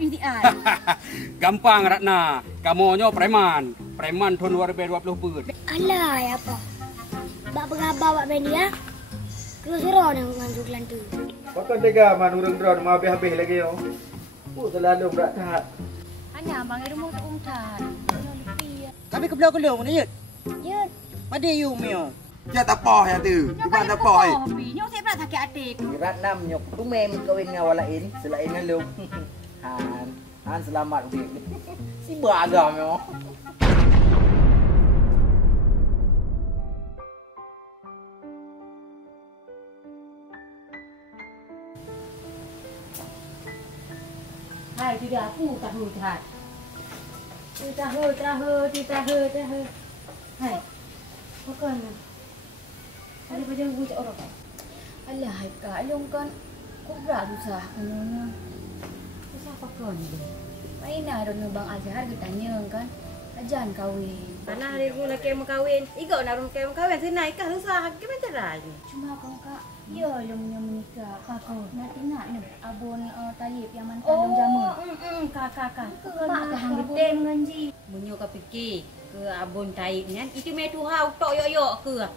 ITI. Gampang Ratna. Kamonyo preman. Preman tahun 2020 pun. Alah ya apa? Bak beraba bak media. Terus ro nang nganjuk lantu. Pakai tega manurung drone mau habis-habis lagi yo. Selalu berat tahat. Hanya bang ada mau umtan. Tapi ke belah kelong ni, Yud. Yun. Madi you mio. Ya tak pah ya tu. Di mana tak pah ai. Nyok saya pernah sakit adik. Mirat nam nyok tu mem kawin ngawal lain selain ngalung. Han selamat gue. Si beragam yo. Hai, tidak aku tahu tahan. Tahu. Hai. Bukan. Ada pada gua cak orang. Alah, hai kak, long kan. Kau berat susah kannya. Susah apa kan ni? Mainlah dong bang Azhar kita tanya kan. Ajan kawin. Mana hari guna kem kawin. Igo nak rum kem kawin senai kah susah gimana caranya? Cuma kau kak, ya long yang menikah. Kakak nanti nak ni abon talib yang mantan Oh, jamu. kakak. Mak kahang gede menganji. Bunyo ka fikir ke abon taib ni. Itu me tuha utok yok ke.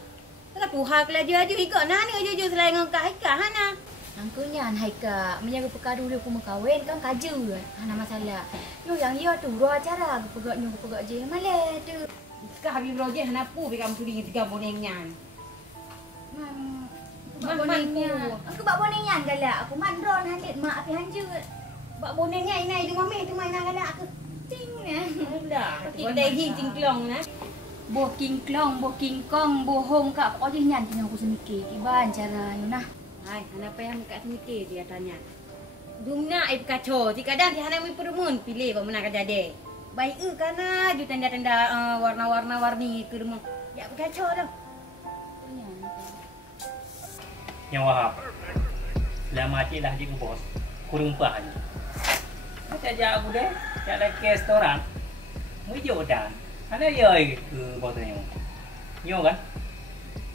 Tak tuha ke laju igo nah ni aja selain ngah kah hana. Angkunya hai kak, menjaga perkara dulu aku kawin kan kaju kan. Hana masalah. Yo yang ia tu dua acara pegak je malah tu. Kah habis roje hana pu bekam suri 3 bonengnya. Bak bonengnya. Aku bak bonengnya galak. Aku mandron handit mak api hanjut. Bak bonengnya inai di mami tu mainan galak aku. Ting nah. Dah. Kita hi cingklong nah. Bo king klong, bo king kong, bo hong kak pokoknya nyan tinggal aku semikir. Iban cara you nah. Hai, kenapa yang kat mikir dia tanya. Dumna ai kacau, ti kadang ti hana mi perumun pilih ba menang jadi. Baik kana ju tanda-tanda warna-warna warni ke rumah. Ya kacau dah. Yang Wahab. Lah mati lah je bos. Kurung pahan. Macam aja aku deh. Ada ke restoran. Mu jodan. Ada yoi ke bos ni. Nyo kan?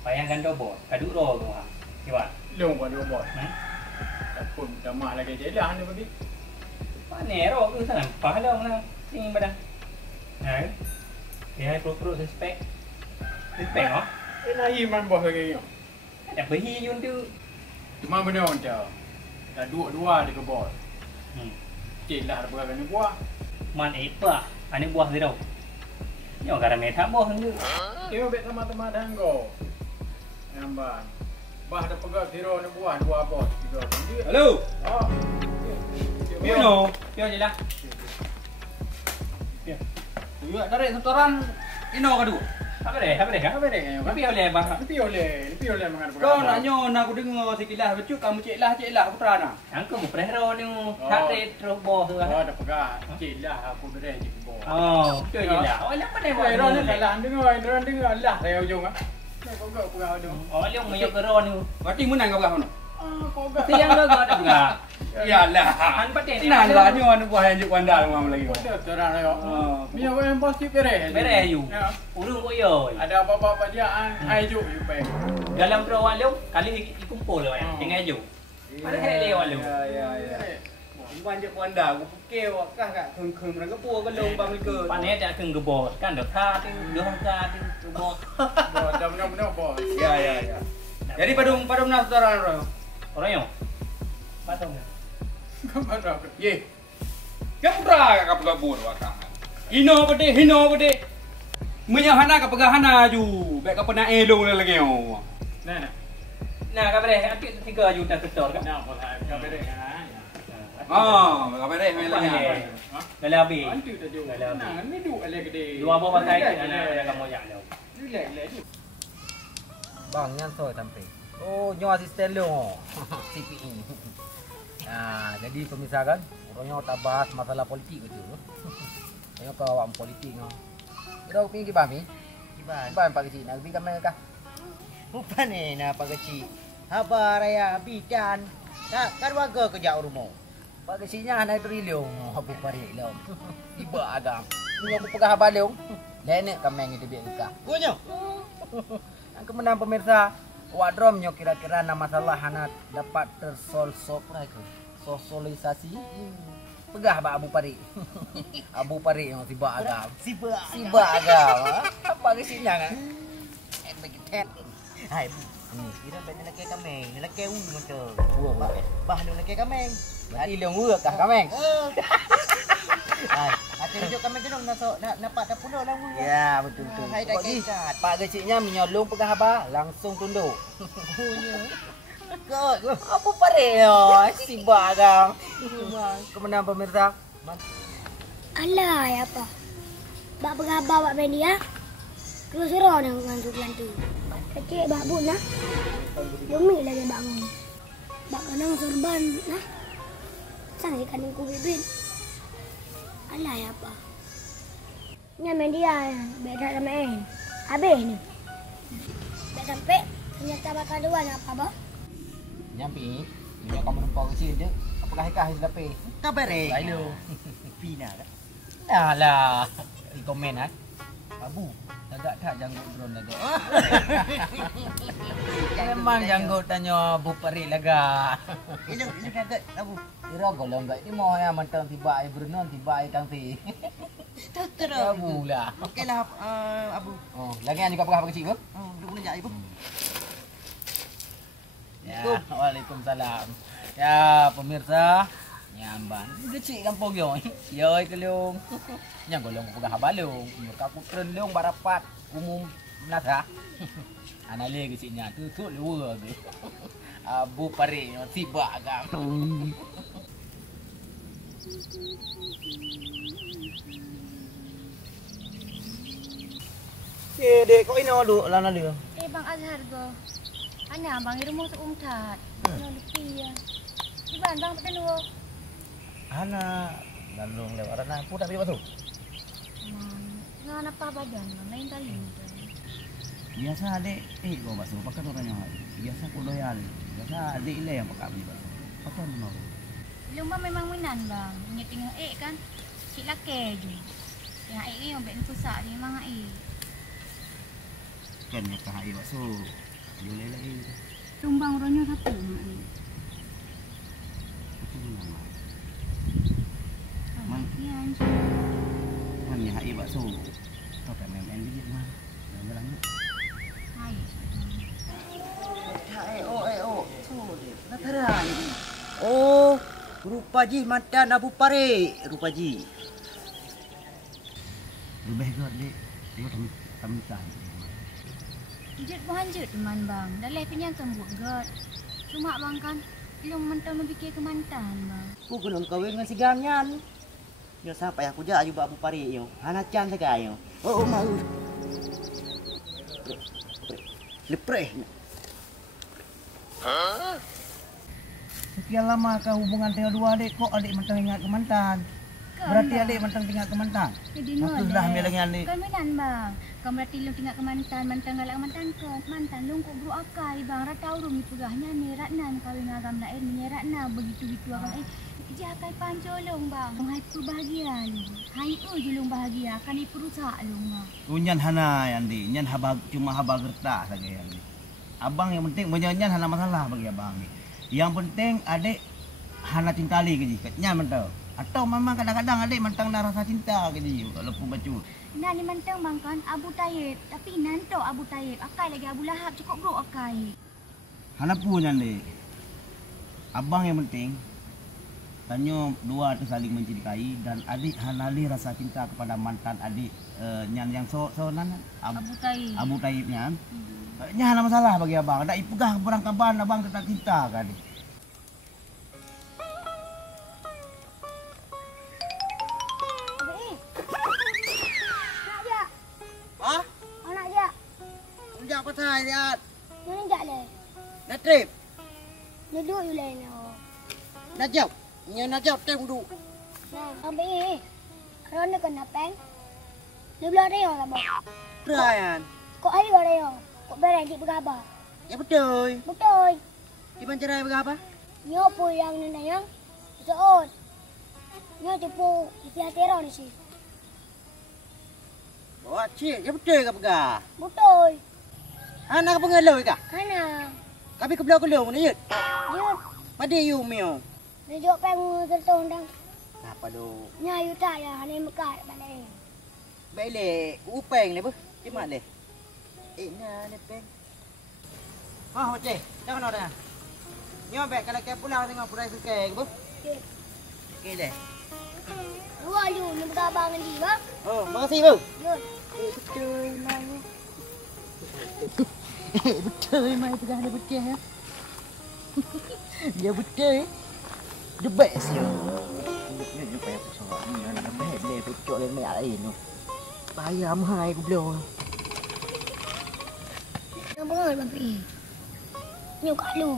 Bayangkan do bos. Kaduk ro tu ha. Kibat. Long buat dua bot. Tak pun dah mak lagi jelah ni pergi. Mana ro ke sana? Pahala mana? Sing badan. Ha. Dia perut respect. Respect oh. Lahi man bos lagi yo. Ada behi yun tu. Cuma benda macam. Dah dua di ke bot. Jelah ada berapa ni buah. Man apa? Ane buah zero. Nyo gara meta buah tu. Dia bet sama-sama dah go. Nampak. Bah ada pegang zero ni buah dua bot. Halo. Oh. Pio je lah. Pio. Tu dari setoran ino kadu. Apa deh? Apa dia? Tapi oleh bah. Ni oleh mengar pegang. Kau nak nyo nak aku dengar sekilas becu kamu cek lah putra nak. Angko mu prehro ni tak retro boh tu Oh, kan. ada pegang. Jelah aku dah je ke bot. Oh, betul je lah. Oh, apa ni buat? Ron ni lah dengar lah saya ujung ah. Kau gak pegang tu. Oh, dia menyo ke ron ni. Berarti menang kau belah mana? Kau gak. Tiang ke gak ada enggak? Iyalah. Han paten. Nan lah nyo anu buah yang juk wandal ngam lagi. Betul terang ayo. Mia yang pasti beres. Beres you. Urung ko yo. Ada apa-apa bajaan, ayo you pe. Dalam perawat lu kali dikumpul lah ya. Dengan you. Ada hari lewat lu. Ya. Bukan je wandal, aku fikir wakah kat keung-keung mereka pur ke lubang ke. Panen dak keng gebor. Kan dak tha tu, dah tha tu gebor. Dah benar-benar bos. Ya. Jadi padum nak setoran ro. Orang yo. Patong. Mana? Ye. Kepra ka pegabur wakah. Hino bede. Menyahana ka pegahana ju. Bek ka pena elong lagi yo. Nah. Nah, ka bere atik 3 juta setor kan. Nah, bos ka beres. Ka beres lagi. Dalam habis. Antu dah jo. Nah, ni du ale gede. Dua bawa pakai anak kamu jak lu. Relax. Bang nyan soy sampai. Oh, nyo asisten lu. CPE. Nah, jadi pemirsa kan, orangnya tak bahas masalah politik betul. Tengok kau awak politik no. Kita pergi kami. Kiban pak kecil nak pergi kami kah? Bukan ni nak pak kecil. Haba raya bidan. Kan warga kerja rumah. Pak kecilnya naik triliun. Aku parik lo. Tiba agam. Ni aku pegang haba leung. Lenek kami ngide biar kah. Punya. Yang kemenang pemirsa. Wadromnya kira-kira nama masalah anak dapat tersolusi sosialisasi Pegah ba Abu Pari. Abu Pari yang tiba agam. Siba agam. Apa ke sini kan? Bagi tet. Hai. Kira ben nak kameng, nak keu macam. Bah nak kameng. Berarti leung urut kah kameng? Hai, ada tunjuk kameng ke dong nampak dah pulau lah. Ya, betul. Hai dah ikat. Pak kecilnya menyolong pegah abah, langsung tunduk. Kot. Abu Pari yo, siba agam. Kemenang pemirsa. Alah, ya apa? Bak berabah bak ben dia. Terus roh nak ngantuk lantu. Kecik bak bun nah. Demi lagi bangun. Bak kanang sorban nah. Sang si kaning ku bibin. Alah ya apa? Nyamen dia beda sama en. Habis ni. Dah sampai ternyata bakal dua nak apa bah? Nyampi, minyak kamu numpang kecil je. Apakah hikah di lepas? Kabar eh? Lalu. Pina dah. Alah, komen ah. Abu, agak tak janggut drone lagi. Memang janggut tanya Abu Pari laga. Ini agak Abu. Kira golong enggak ini mau yang mantang tiba ai Bruno tiba ai Tangti. Terus. Abu lah. Okeylah Abu. Oh, lagi an juga pegah kecil ke? Oh, duk nak Ibu. Ya, waalaikumsalam. Ya, pemirsa, nyamban. Kecil kampung yo. Yo kelung. Yang golong pegah balung, muka putren leung barapat umum nasa. Anale kecilnya tutuk luar ge. Abu Pari tiba agam. Dek kau ini duk lana dia. Bang Azhar go. Ana bang rumah tu umtat. Nak lebih ya. Di bang betul dua. Ana lalu lewat ana pun tak pergi batu. Ngan apa badan lain kali. Biasa adik kau bakso pakai orangnya. Biasa kau loyal. Biasa adik ile yang pakai beli bakso. Pakai mana? Lumba memang minan bang. Nya tengok kan. Cik laki je. Yang yang bet pusak dia memang Kan yang kahai bakso. Boleh lagi. Tumbang orangnya satu mak ni. Itu nama. Man yang hai bakso. Kau tak main biji mah. Jangan hai. Nataran. Oh, Rupaji mantan Abu Pari. Rupaji. Lebih kot dek. Dia kami kan. Jet berhanjut teman bang. Dah leh penyang kembut god. Cuma bang kan belum mentang memikir ke mantan bang. Ku kena kawin dengan si Ganyan. Yo sampai aku jah juga Abu Pari yo. Hanacan saja yo. Oh mau. Lepre. Sekian lama kah hubungan dengan dua adik kok adik mentang ingat ke mantan. Berarti adik mentang tinggal ke mantan. Aku dah ambil lagi adik. Kan minan bang. Kau berarti lu tinggal ke mantan galak mantan ke. Mantan lu kok bro akai bang. Ratau rum pegahnya ni ratnan kawin agam lain ni ratna begitu-gitu agam Ija akai pancolong bang. Hai pu bahagia lu. Hai je lu bahagia kan ni perusak lu bang. Unyan hana andi, nyan cuma haba gertak saja andi. Abang yang penting menyanyian hana masalah bagi abang ni. Yang penting adik hana cintali ke ji. Katnya mentau. Atau memang kadang-kadang adik mentang dah rasa cinta ke ji kalau pun baca. Nah ni mentang bang kan Abu Tayyib. Tapi nanto Abu Tayyib. Akai lagi Abu Lahab cukup bro akai. Hana pun andi. Abang yang penting tanya dua tu saling mencintai dan adik hanali rasa cinta kepada mantan adik nyan yang nan Abu Tayyib. Abu Tayyib nyan. Nya hana masalah bagi abang. Dak ipegah perang kaban abang tetap cinta ke adik. Ah? Anak je. Jak pasal lihat. Mana jak le? Nak trip. Duduk you lain no. Nak jauh. Nya nak jauh teng duduk. Nah, ambil. Kalau nak kena peng. Dia belah dia lah bang. Ryan. Kok hari belah dia? Kok berani bergabar? Ya betul. Betul. Di pancerai berapa? Nyo po yang nana yang soot. Nyo tu po hati-hati ni sih. Oh, cik, ya betul ke pegah? Betul. Anak apa ngelau ke? Ana. Kami ke belah kelung ni, yut. Yut. Padi you mio. Dia jawab peng tertong dang. Apa padu. Nya yu tak ya hane mekat balik. Baik upeng ni bu. Di mana le? Ina ni peng. Ah, okey. Jangan ada. Nyo baik kalau ke pulang tengok purai suke bu. Okey. Okey le. Dua yu ni berabang ni ba? Oh, makasih bu. Yun. Betul mai. Betul mai pegang dia betul ya. Dia betul. The best yo. Ni payah tu sorak ni nak best le pucuk le mai lain tu. Payah mahal aku belum. Yang berat babi. Nyo kat lu.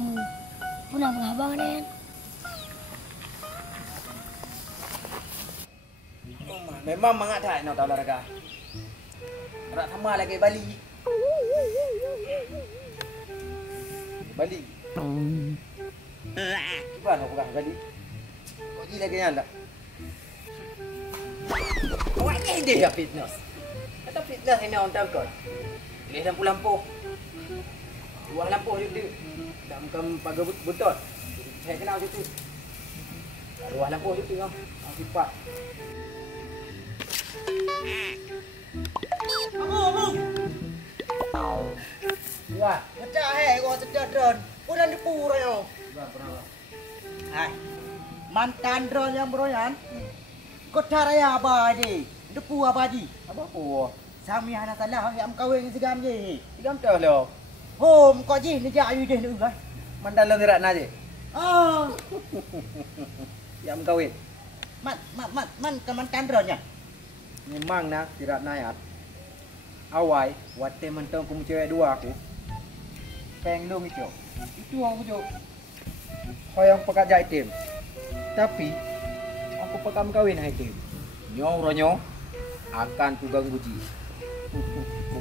Puna berabang ni. Memang mangat tak nak tahu olahraga. Nak sama lagi Bali. Bali. Cuba nak pegang Bali. Kau ji lagi yang tak? Awak ni dia fitness. Kata fitness ini orang tahu kau. Boleh lampu-lampu. Buah lampu juga. Tak bukan pagar betul. Saya kenal situ. Buah lampu juga kau. Sifat. Abang. Ya, macam kau sedar drone. Udah dipu rayo. Hai. Mantan drone yang beroyan. Kota raya apa ni? Depu apa ji? Apa apa? Sami anak salah yang kawin segam je. Segam dah lo. Hom kau ji ni jak ayu deh nu kan. Mantan lo gerak na je. Ah. Yang kawin. Man ke mantan drone nya. Memang nak tidak naik. Awai, wate mentang aku cewek dua aku. Peng lu itu. Itu orang pujuk. Kau yang pekat jahit tim. Tapi aku pekam kawin item. Nyo ronyo akan ku ganggu ji.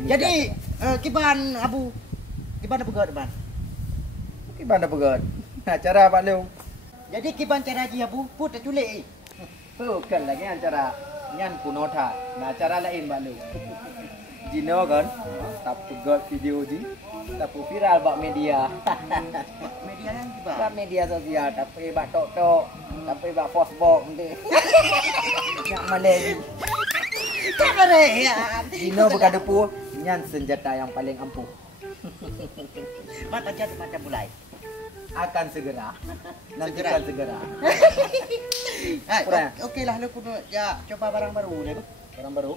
Jadi kiban abu kiban apa depan? Kiban apa gad? Nah cara Pak Leung. Jadi kiban cara ji abu put culik. Bukan lagi acara nyan punota. Nah cara lain Pak Leung. Jino kan, tapi gad video ji. Tapi viral bak media. Media yang kiban? Bak media sosial tapi bak tok-tok. Tapi bak Facebook nanti. Yang Malay. Tak ada ya. Dino bukan depu, nyan senjata yang paling ampuh. Mata jatuh macam mulai. Akan segera. Nanti akan segera. Okeylah lu kudu ya coba barang baru ni. Barang baru.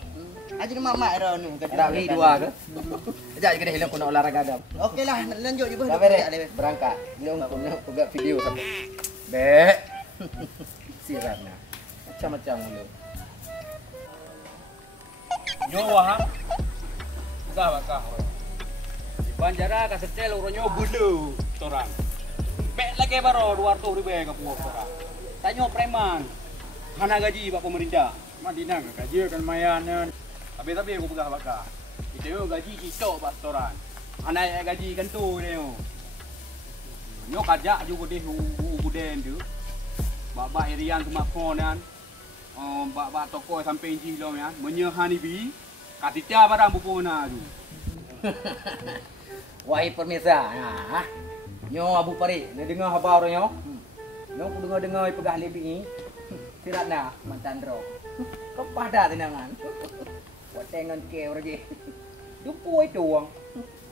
Aja mak-mak era ni. Ada dua ke? Sekejap kita hilang kuna olahraga dah. Okeylah lanjut je berangkat. Lu buat video sampai. Bek. Sirana. Macam-macam lu. Nyawa Dah bakah. Banjara ka setel uronyo bulu torang. Bek lagi baro 200,000 ka puak torang. Tanyo preman. Mana gaji bak pemerintah? Madinah gaji kan mayan. Tapi aku pegah bakah. Itu gaji kita bak torang. Mana gaji kan tu ni. Nyo kajak juga deh uden tu. Bak irian tu makon kan. Bak toko sampai inci lo ya. Menyehan ibi. Katita barang bupona tu. Wahai pemirsa, nah, nyo Abu Pari, ni dengar khabar nyo. Nyo ku dengar pegah lebi ni. Siratna mantan dro. Kepada tenangan. Buat tengan ke orang Dupu itu wang.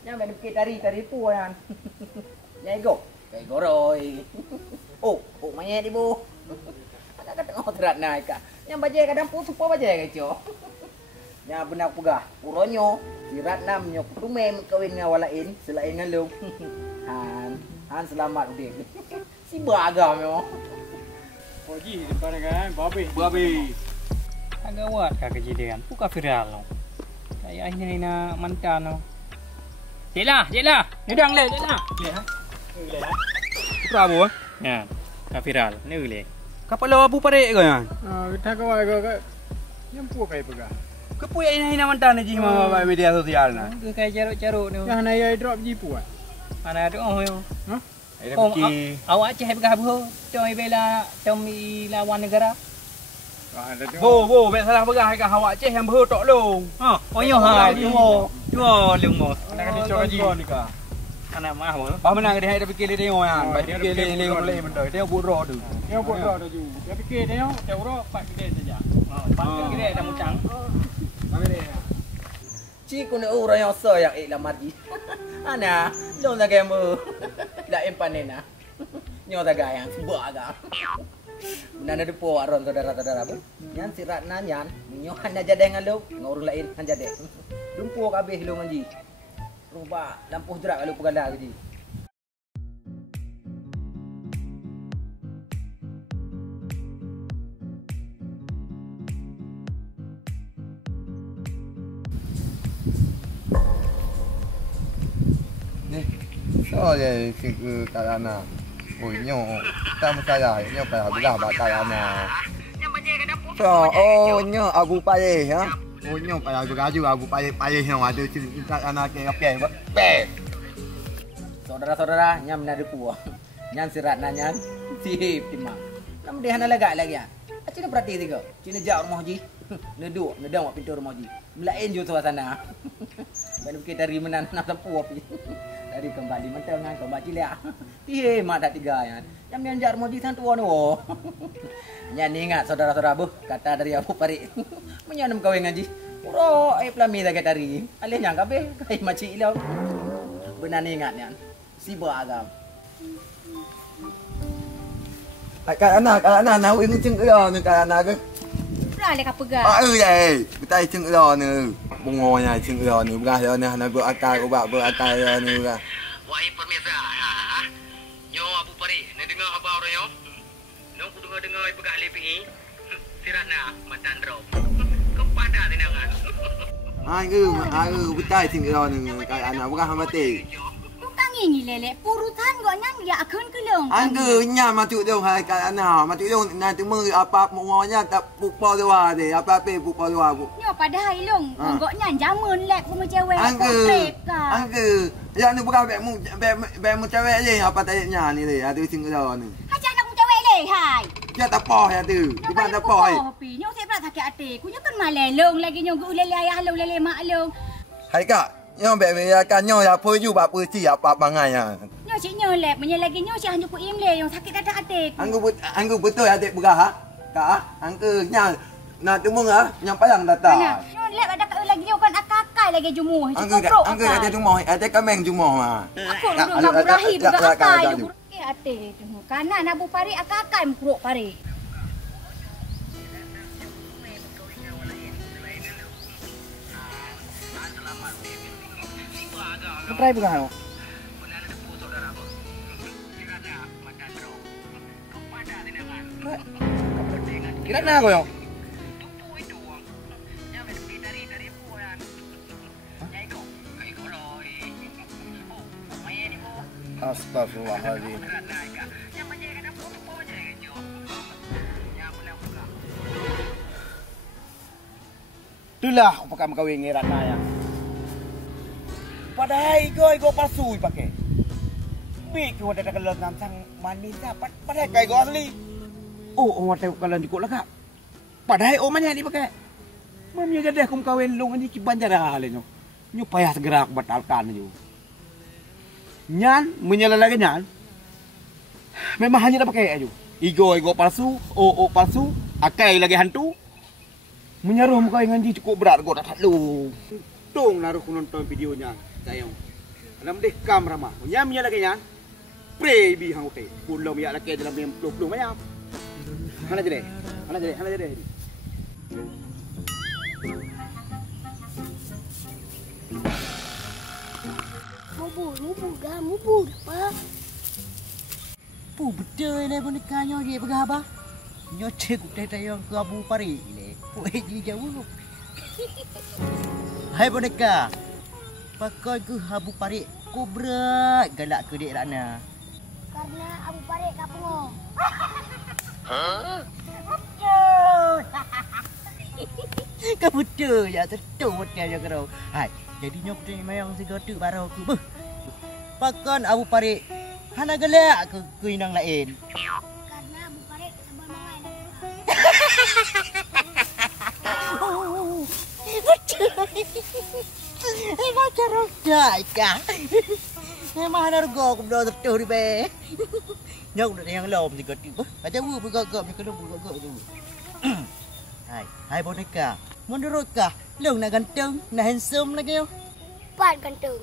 Yang main ke tari puan. Ya go. Kayak goroi. Oh, mayat ibu. Ada tengok Siratna ka. Yang bajai kadang putu apa bajai keco. Nya benak pegah uronyo Siratna menyok rumem kawin ngawalain selain ngalung. Han selamat udik. Si bagam yo. Koji depan kan babi. Agak wat kak kejadian. Buka viral lo. Kayak ini na mantan lo. Jela. Nudang le, jela. Prabu. Ya, kak viral. Ni boleh. Kapal Abu Pari ke kan? Kita kawai ke yang puak kai pegah. Kepuya ini mantan ni jima media sosial na. Ke kayak caruk-caruk ni. Yang naya drop ji puak. Mana tu oh yo. Hah? Awak ceh pegah buh. Toy bela tomi lawan negara. Ada tu. Bo, bet salah pegah kan awak ceh yang bertok long. Ha, oh yo ha, tu lung mo. Nak dicoba ji. Ni ka. Anak mahal. Bah menang dia ada fikir dia orang. Bah dia fikir dia boleh benda. Dia buruk tu. Dia buat dah tu. Dia fikir dia urut 4 kilo saja. Pakai kira dah mucang. Ciku ni orang yang saya yang lamar ji. Ana, lo nak gamu. Dah empanena. Nyo tak gayang sebuah agak. Nana depo aron saudara-saudara pun. Nyan sirat nanyan, nyo hanya jadeh dengan lo, ngurus lain han jadeh. Lumpuh kabeh lo ngaji. Rubah lampu jerak kalau pegala ji. So je ke Karana. Oh nyo, tak percaya nyo pada belah bak Karana. So nyo aku payah ya. Oh nyo pada gaju aku payah yang ada cerita anak ke apa pe. Saudara-saudara, nyam nade puah. Nyan sirat nanyan, sip timah. Nam dia hana lagak lagi ya. Cina perhati tiga. Cina jauh rumah ji. Neduk, nedang wak pintu rumah ji. Melain jo suasana. Baru kita dari menan nak tempuh api. Dari kembali mentengan ke mak cilik. Tihe mak dah 3 ya. Yang menjar rumah ji san tua no. Nyan ingat saudara-saudara buh kata dari Abu Parik. Menyanam kawin ngaji. Uro pelami dah tari. Alih nyang kabeh kai maci ilau. Benar ingat nyan. Sibuk agam. Karana nak wing ceng ero ni Karana ke. Pernah le apa gak? Ye, betai ceng ero ni. Bungonya ceng ero ni. Berah ni hana buat akal ubak berakal ni berah. Wahai pemirsa, nyo Abu Parik, nak dengar khabar orang yo? Nyo ku dengar pegang LPI. Sirana matan drop. Kepada tenangan. Betai ceng ero ni Karana berah mati. Ini lelek purutan gak nyan dia akan kelong. Nya masuk tu hai Karana, masuk tu nanti meng apa mungonya tak pupa dua de, apa pupa dua bu. Nyo padahal long, gak nyan jamun lek sama cewek. Ya ni bukan bek cewek je apa tanya ni le, ada ceng ero ni. Hajak nak cewek le hai. Ya tak poh ya tu. Di mana tak poh hai. Nyo saya pernah sakit hati. Kunya kan malelong lagi nyo gu lele ayah long lele mak long. Hai kak. Nyo bek kan nyo ya perju bak perci apa bangai ya. Nyo cik nyo lek menye lagi nyo cik hanya ku im le yang sakit kata hati. Anggu betul adik berah ha? Kak anggu nya nak temu ah yang payang datang. Nyo lek ada kat lagi nyo kan akakai lagi jumuh. Anggu ada jumuh, ada kameng jumuh mah. Aku nak berahi buka akai lu. Ate tu. Kanan Abu Parik akakai mkuruk Parik. Try bukan? Kira na ko yo. Astagfirullahaladzim. Itulah aku pakai kawin ngirat naya. Padahal ego palsu pakai. Bik kau ada kalau nansang manis dapat padahal ego asli. Oh tahu kalau cukup lah kak. Padahal mana ni pakai. Mamnya jadi aku kawin long ni kibanjar hal ni. Nyu payah segera aku batalkan ni. Nyan menyala lagi nyan. Memang hanya dah pakai aja. Ego palsu, palsu, akai lagi hantu. Menyaruh muka dengan dia cukup berat kau tak lu. Tung naruh ku nonton videonya. Sayang. Dalam deh kamera mah. Nyamnya lagi nyan. Prebi hang oke. Pulau ya lagi dalam 50 macam. Mana jadi? Mubur apa? Pu betul le bonekanya dia berapa? Nyo cek tayang ke Abu Parik le. Pu jauh. Hai boneka. Pakai ke Abu Parik kau berat galak ke dek Rana. Karena Abu Parik kapung. Kau betul ya betul ya kau. Hai, jadi nyok ni mayang segotu baru aku. Pakai Abu Parik hana galak ke inang lain. Karena Abu Parik sabar mangai. Betul. Macam roda kah? Memang ada rego aku dah tertuh di be. Nyok dah yang lom juga tiba. Aja bu bergagap ni kena bergagap tu. Hai boneka. Menurutkah long nak ganteng, nak handsome lagi yo? Pan ganteng.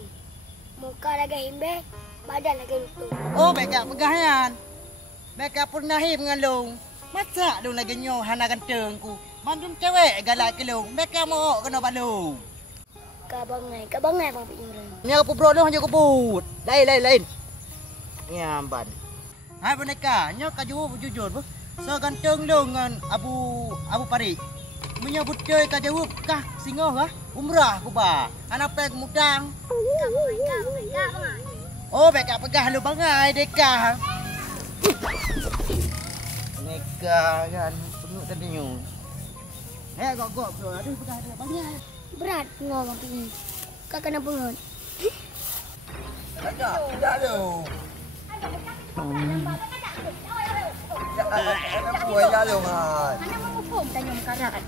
Muka lagi himbe, badan lagi lutut. Oh, beka pegahan. Beka pernah him dengan long. Masa long lagi nyo hana ganteng ku. Mandum cewek galak ke long. Beka mau kena balong. Kak bangai bang pinyurang. Ni aku bro long je kebut. Lain. Nyamban. Hai boneka, nyo kaju jujur bu. So ganteng long dengan Abu Pari. Menyebut dia ka jawab kah singoh kah? Umrah ku ba. Anak pek mudang. Kak bangai. Oh, beka pegah lu bangai deka. Neka kan penuh tadinya. Gok bro. Aduh pegah dia bangai. Berat ngomong ini. Kak kena bungut. Tidak tu. Ada buah jalung ah. Mana mau pupuk tanya mekarat.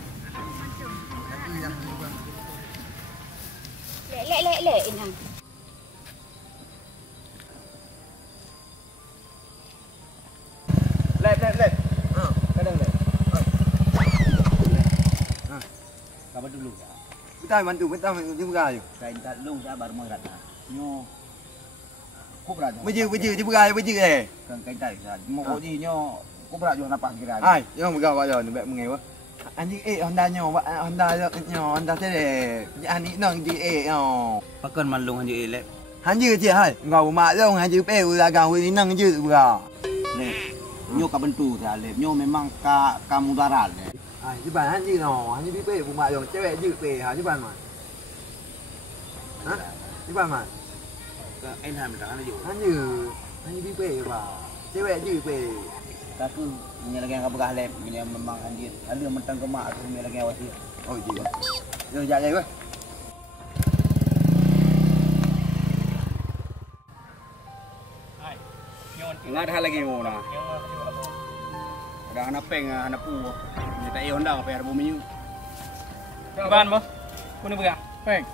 Lek inang. Lep. Kadang lek. Kabar dulu ya. Kita bantu juga je. Kain tak lu sabar merat. Nyo. Kubra jo. Beji eh. Kan kain tak sa. Mo ko ji nyo. Kubra jo napak kira. Ai, yang begaw ba ni bet mengewa. Anjing Honda nyo, Honda tele. Ani nang ji nyo. Pakon malung hanji lep. Hanji je hai. Ngau mak long hanji pe ulagang wi nang je bra. Lep. Nyo ka bentu sa lep. Nyo memang ka mudarat lep. Ai, di ban hanji no. Hanji bi pe bu mak long cewek je pe ha di ban man. Ha? Di ban man. Anh làm đó là gì? Hanji bi pe ba. Cewek je pe. Kaku punya lagi yang kabah lep, punya memang anjir. Ada mentang kemak aku punya lagi awasi. Oh iya. Yo jak je. Hai. Nyon Enggak ada hal lagi mau nah. Ada anak peng, anak pu. Ni tak Honda apa ada bumi. Ban mo. Kuno ba? Peng.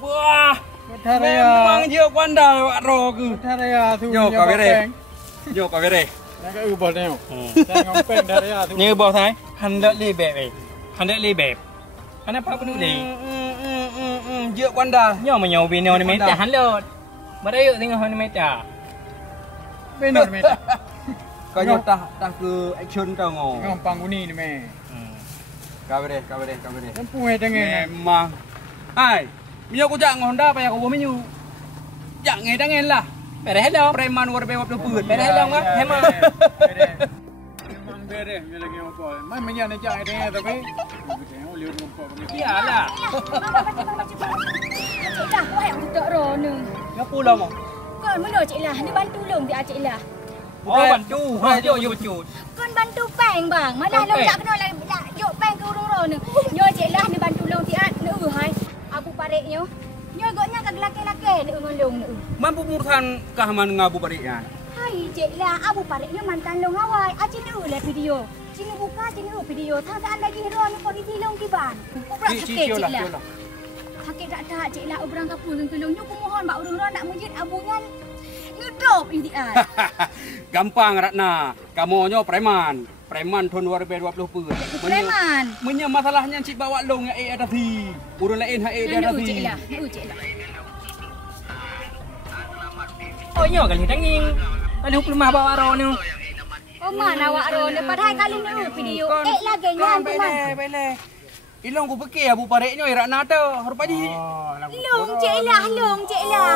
Wah. Taraya. Memang dia kuanda wak ro ke. Taraya tu. Yo kau bere. Yo kau bere. Nak ubah dia. Jangan peng taraya tu. Ni bos hai. Hendak lebih baik. Hendak lebih baik. Kenapa penuh ni? Dia kuanda. Nyo menyo bino ni meta hanlot. Marayu tengok ni meta. Benar meta. Kau nyata tak ke action tau ngau. Ngom pangguni ni me. Kau bere. Lampu ai dengan. Memang. Hai. Minyak aku jangan Honda apa ya kau minyak. Jangan dengan lah. Bere hello. Preman war bewap tu pun. Bere hello ngah. Hema. Memang bere. Dia lagi apa? Mai menyan ni jangan dengan tapi. Tengok liur ngompo. Iyalah. Cik lah, kau yang duduk rono. Ngapu lah mo. Kau mana cik lah, ni bantu long dia cik lah. Oh bantu. Ha yo cut. Kau bantu peng bang. Mana long tak kena lah yuk peng ke urung rono. Yo cik lah ni bantu long tiat ni hai. Abu parik nyo. Nyo goknya kag laki-laki ni ngolong ni. Mampu murhan kahman ngabu pariknya. Hai cik lah, Abu parik ni mantan long awai. Aci ni le video. Sini buka sini video. Thang saan lagi hero ni polisi long kiban. Kubrak sakit cik lah. Sakit tak cik lah obrang kapul tolong nyo kumohon bak urung nak mujid abunya ngedrop indian. Gampang Ratna. Kamu nyo preman. Preman tahun 2020 pun. Preman. Menya masalahnya cik bawa long yang ada ti. Urang lain ha dia ada ti. Cik lah. Oh nyo kali tanging. Ada rumah bawa ro ni. Oh mana awak ro ni padahal kali ni video. Lagi nyan tu man. Bele. Ilong ku fikir Abu Pariknya Ratna tu. Harup aja. Long cik lah.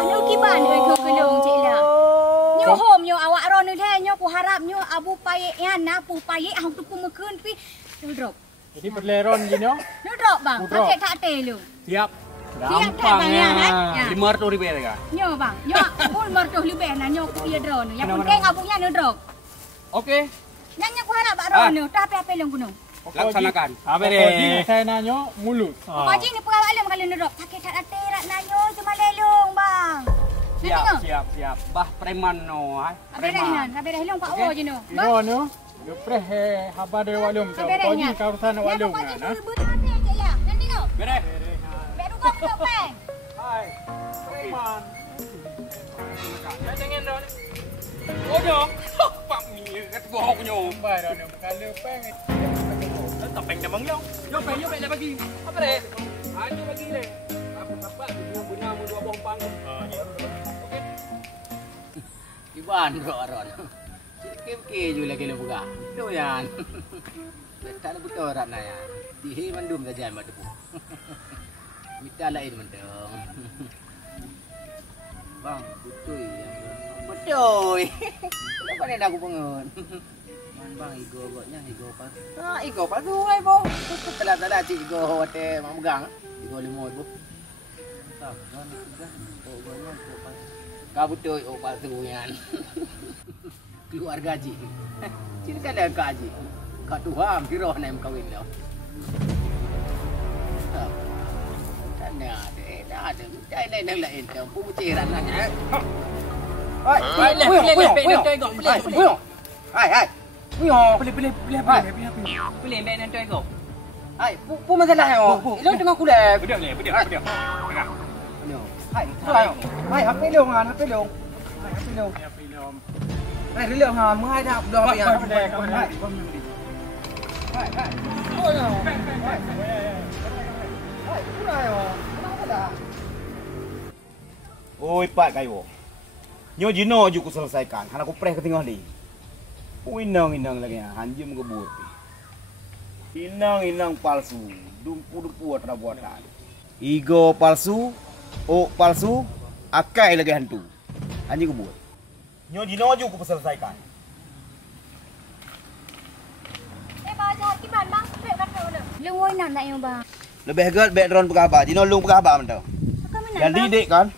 Lu kiban ke long cik lah. Nyo home nyo awak ro ni le nyo ku harap nyo Abu Paik yan na pu paik hang tu ku mekun pi drop. Jadi perleron gini oh. Lu drop bang. Pakai tak telu. Siap. Siap tak bang ya? 500 ribu ya. Nyo bang. Nyo pun mertuh lebih na nyo ku dia drone. Yang penting abunya ni drop. Okey. Nyanyi ku harap bak ro ni. Tapi apa yang gunung? Laksanakan. Pokoknya saya nanya mulut. Pokoknya ni pegawai alam kalau ni drop. Sakit tak terat nanyo cuma lelong bang. Siap. Bah preman no. Preman. Habis dah long pak o je no. Iro no. Depres haba de walum tu. Pokoknya kawasan walum nah. nah. Betul cik lah. Nanti kau. Beres. Baru kau betul peng. Hai. Preman. Jangan dah. Oh nyo. Pak mi kat bohong nyo. Bai dah nyo kali peng. Tak peng namang nyo. Yo peng le bagi. Apa deh? Ayo bagi le. Apa punya mu 2 bong pang. Ya. Okey. Iban ron. Ke ju lagi lu buka. Tu yan. Tak ada betul rat na yan. Dihi mandum saja mat tu. Minta lain mendong. Bang, betul yang betul. Kenapa ni aku pengen? Man bang ego gotnya ego pas. Ego pas tu ai bo. Telah cik ego hotel mak megang. Ego 5 ibu. Tak, kan sudah. Oh, banyak tu pas. Kau betul oh pas tu yan. Keluar gaji. Cerita dia gaji. Kau tuam kira nak kawin dah. Dah ada. Cai lain tu. Pun ceran nak. Hai, Hai. Boleh. Boleh main nanti kau. Hai, pun masalah yo. Ilong tengah kulek. Bedang. Hai, hai, HP long. Hai, lượng hả? Mới hai đạo đò vậy. Oi Pak kayo. Nyo jino ju ku selesaikan. Han aku preh ketinggal di. Inang lagi ya. Hanjim ngebut. Inang palsu. Dumpu atau buatan. Igo palsu, o palsu, akai lagi hantu. Hanjim ngebut. Nyo jino ju ku selesaikan. Baca kiban bang, trek kat mana? Lungoi nan nak yang bang. Lebih hegat background pegabah. Jino lung pegabah mentau. Dan didik kan.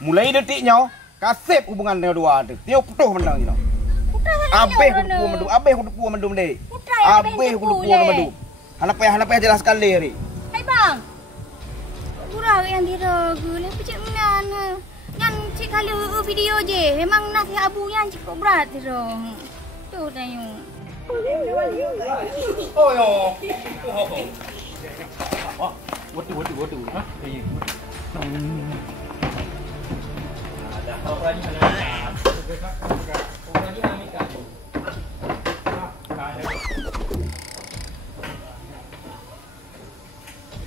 Mulai detiknya kasep hubungan dengan dua tu. Tiup putuh mentang Jino. Abeh kudu puan mendum deh. Abeh kudu puan mendum. Hanap jelas sekali hari. Hai bang. Kurang yang diragu lah pecik menan. Yang cik kali video je. Memang nasi abu yang cukup berat dong. Tu dah yung. Oh yo. Waduh. Ha? Ada apa lagi mana? Lagi Amika.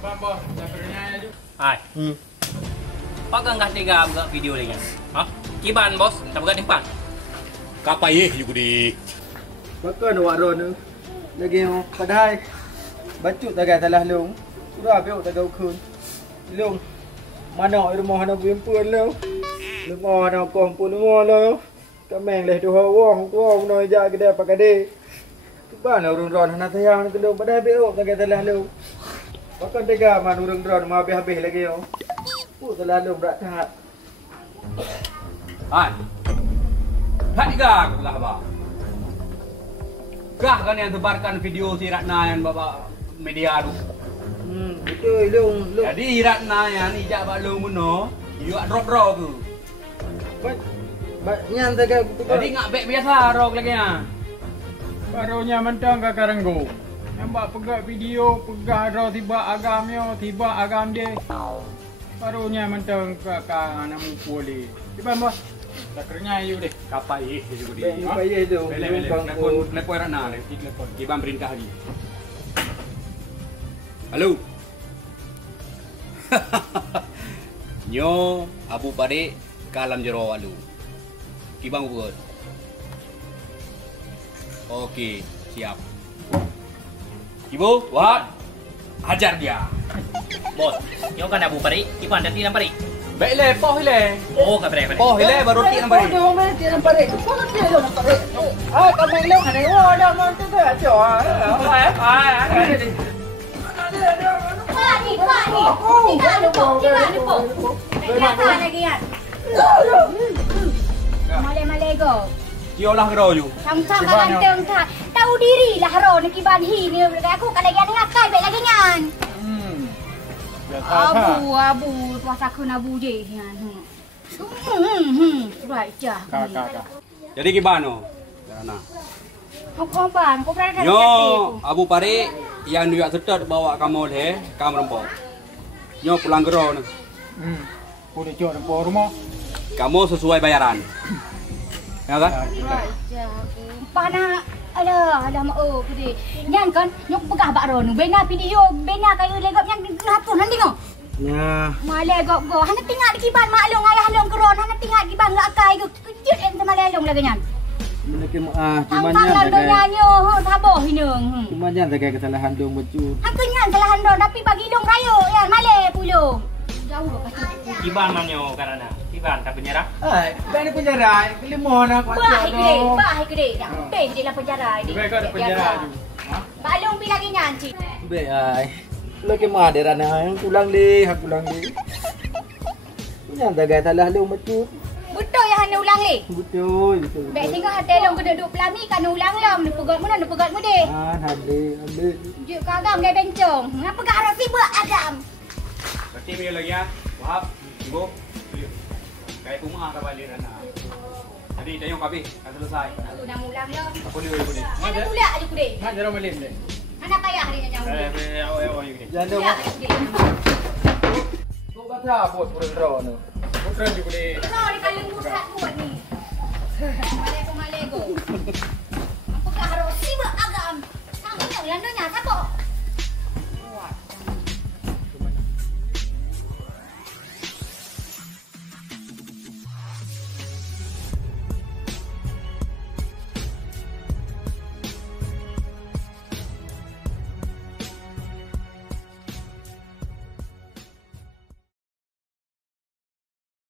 Bang, dapurnya aja. Hai. Pak kan tega buka video lagi. Ha? Kiban bos, tak buka tempat. Kapai juga di. Bakal awak ron lagi yang padahal bacut tak salah long. Sudah habis tak ukun. Long. Mana rumah nak bimpun lo. Rumah nak kompon rumah lo. Kameng leh tu hawang tu noi ja kedai pakai de. Tu ban orang ron nak sayang tu long padahal habis tak salah long. Bakal tega man orang ron mau habis lagi yo. Salah long berat tak. Hai. Tak tiga lah abang. Gah kan yang tebarkan video si Ratna yang bawa media tu. Betul long. Jadi Ratna yang ni jak balung muno, dia drop tu. Nyan tega. Jadi ngak beg biasa rok lagi ah. Barunya mentang ke karenggo. Nampak pegak video, pegak ro tiba agam dia. Barunya mentang ke anak mukuli. Tiba bos. Tak kerja ayu deh. Kapai juga di. Kapai tu. Lekoi Ratna le, lekoi. Kibam perintah lagi. Halo. Nyo Abu Pade kalam jero walu. Kibang buat. Okey, siap. Ibu, Wah. Hajar dia. Bos, kau kan Abu Pari, Kiban dan Tina Pari. Baik le, poh le. Oh, kabar. Poh le baru ti nampak. Dia mana dia nampak. Kau nak dia nampak. Ah, kameng long ada. Wah, dah mantu tu aja. Malay go. Kio lah kero ju. Sam-sam ganteng tak. Tahu diri lah ro nak kiban hi ni. Aku kalau yang ngakai baik lagi nyan. Abu puasa kena abu je nyan. Right je. Kakak. Jadi gimana? Karena Kau bang, kau berada di Nyo Abu Pari yang dia setet bawa kamu le, kamu rempok. Nyo pulang gero ni. Udah cok depan rumah. Kamu sesuai bayaran. Ya kan? Raja aku. Pana ada mak pudi. Nyan kan nyok pegah bak ron. Bena video, bena kayu legap yang ngapun nanti ngo. Ya. Male gok go. Hana tinggal di kiban mak long ayah long keron. Hana tinggal di bang akai go. Kejut em sama lelong lagi nyan. Mungkin Tang landonya nyo, taboh hinung. cuma nyan jaga kesalahan dong becut. Aku nyan salahan ron tapi bagi long rayo ya male pulo. Jauh lo kata. Iban manyo karena Iban tak penyerah. Bani penjara, kelimon aku Bah gede. Dah be di dalam penjara ini. Mereka ada penjara juga. Balong pi lagi nyan cik. Be ai. Lo ke maderan yang pulang deh, aku pulang deh. Nyan jaga salah dong becut. Betul ya hana ulang le. Betul. Bek tinggal hati long kena duduk pelami kan ulang lam ni pegat mana ni pegat mu deh. Hade. Juk kagam dia bencong. Ngapa gak harus sibuk agam? Berarti bila lagi ya. Wahab, Ibu. Kayak kumah ka balik na. Jadi dah yung kabi, kan selesai. Aku dah ulang lam. Aku ni aku ni. Hana pula aja ku deh. Mak jarang malim deh. Hana payah hari nyan jauh. Awak ni. Jangan Pula dong. aja ku deh. Kau kata buat pura-pura ni. Putra juga deh. Kau ni kalau buat buat ni. Malego. Apa gak harus sibuk agam? Sama yang landonya sabok.